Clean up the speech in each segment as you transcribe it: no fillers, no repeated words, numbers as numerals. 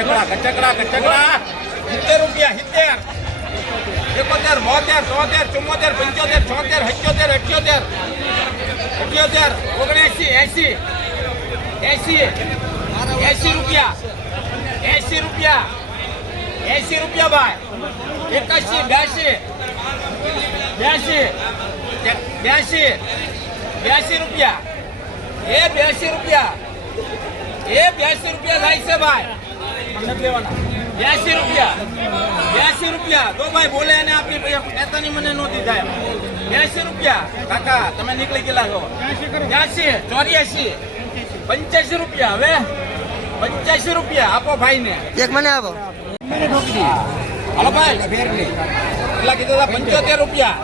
કચકડા કચકડા કચકડા 70 રૂપિયા 70 71 72 73 74 75 76 77 78 80 રૂપિયા 80 રૂપિયા 80 રૂપિયા ભાઈ 81 82 રૂપિયા એ 82 રૂપિયા એ 82 રૂપિયા થાય છે ભાઈ નથી લેવાના 82 રૂપિયા તો ભાઈ બોલે અને આપણી પૈસાની મને નોંધી થાય 82 રૂપિયા કાકા તમે નીકળી ગયેલા છો 82 84 85 રૂપિયા હવે 85 રૂપિયા આપો ભાઈ ને એક મને આપો હાલો ભાઈ કેટલા કીધા 75 રૂપિયા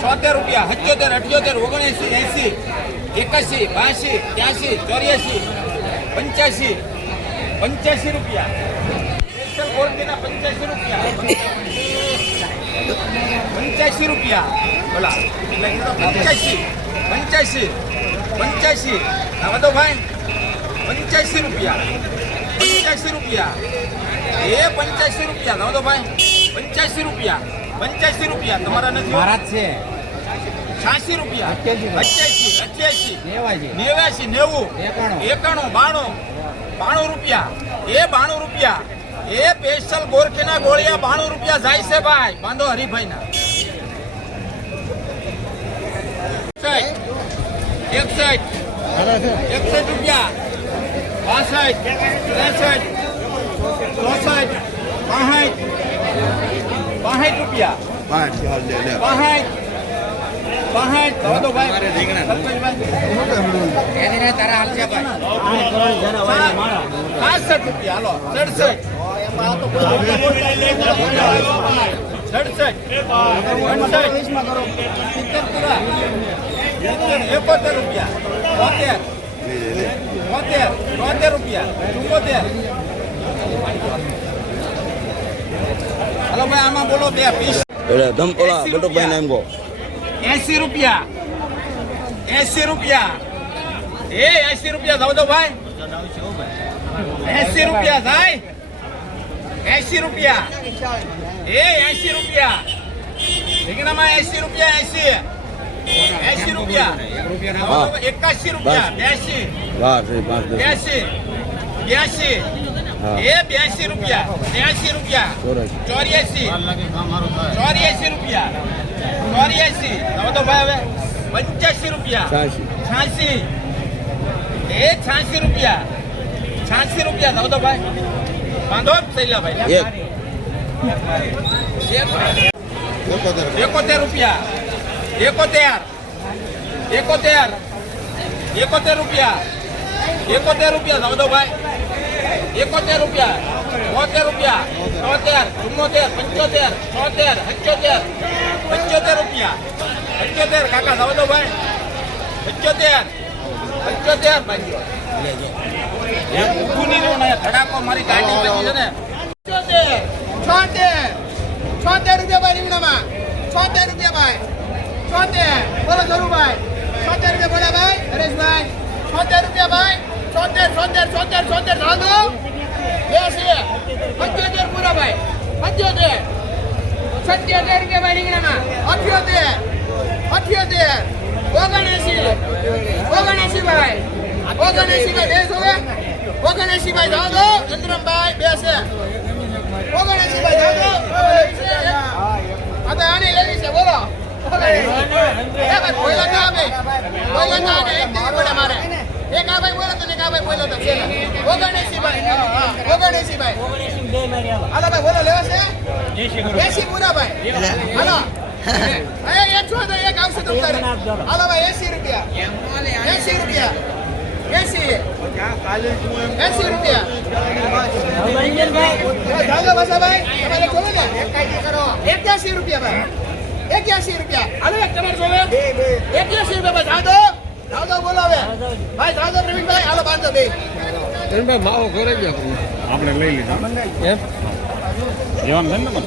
76 રૂપિયા 77 78 79 80 81 82 83 84 85 રૂપિયા સ્પેશિયલ ગોલ્ડના 85 રૂપિયા 85 રૂપિયા બોલા 85 આવા તો ભાઈ 85 રૂપિયા 85 રૂપિયા એ 85 રૂપિયા લાવો તો ભાઈ 85 રૂપિયા તમારા નથી મારા જ છે 86 રૂપિયા 88 89 92 રૂપિયા એ 92 રૂપિયા એ સ્પેશિયલ ગોરખીના ગોળિયા 92 રૂપિયા જાય છે ભાઈ બાંધો હરીભાઈ ના 61 રૂપિયા 62 63 65 રૂપિયા 65 તો ભાઈ તારા હાલ છે ભાઈ 65 રૂપિયા હાલો 71 રૂપિયા 73 રૂપિયા 74 હાલો ભાઈ આમાં બોલો 2 પીસ ધમકોલા બટુકભાઈ નામ ગો 80 રૂપિયા 80 રૂપિયા એ 80 રૂપિયા જાવ તો ભાઈ 80 રૂપિયા થાય 80 રૂપિયા એ 80 રૂપિયા રીંગણામાં 80 રૂપિયા 80 રૂપિયા 81 રૂપિયા 82 એ 82 રૂપિયા 84 રૂપિયા 84 જાવ તો ભાઈ હવે 85 રૂપિયા 86 એ 86 રૂપિયા 86 રૂપિયા જાવ તો ભાઈ બાંધો સૈલા ભાઈ 71 રૂપિયા 71 રૂપિયા 71 રૂપિયા જાવ તો ભાઈ 71 રૂપિયા 72 રૂપિયા 73 74 75 76 રૂપિયા 75 કાકા જાવ તો ભાઈ 75 ભાઈ ધડાકો મારી ગાડી છે ને 76 રૂપિયા ભાઈ રીંગણામાં 76 રૂપિયા ભાઈ 76 બોલો ધરુભાઈ 76 રૂપિયા બોલા ભાઈ હરેશભાઈ 76 રૂપિયા ભાઈ 76 ધાગો 80 પૂરા ભાઈ 77 રૂપિયા ભાઈ રીંગણામાં 78 79 ભાઈ 79 ભાઈ બેસ હવે 79 ભાઈ ધાગો ચંદ્રમભાઈ બેસે 79 ભાઈ ધાગો આ તો આને લેવી છે બોલો બોલો તો આવે બોલો તો આને એક દેવી પડે મારે એક આ ભાઈ બોલો તો એક આ ભાઈ બોલો તો 79 ભાઈ હાલો ભાઈ બોલો લેવા છે 80 પૂરા ભાઈ હાલો એક છો તો એક આવશે તો તારે હાલો ભાઈ 80 રૂપિયા 80 રૂપિયા 80 રૂપિયા ધાગો બસા ભાઈ તમારે જોવે ને 81 રૂપિયા ભાઈ 81 રૂપિયા હાલો એક તમારે જોવે 81 રૂપિયા ભાઈ ધાગો બોલો હવે ભાઈ ધાગો પ્રવીણભાઈ હાલો બાંધો બે પ્રવીણભાઈ માવો ઘરે ગયો આપણે લઈ લીધા એમ લેવાનું છે ને મને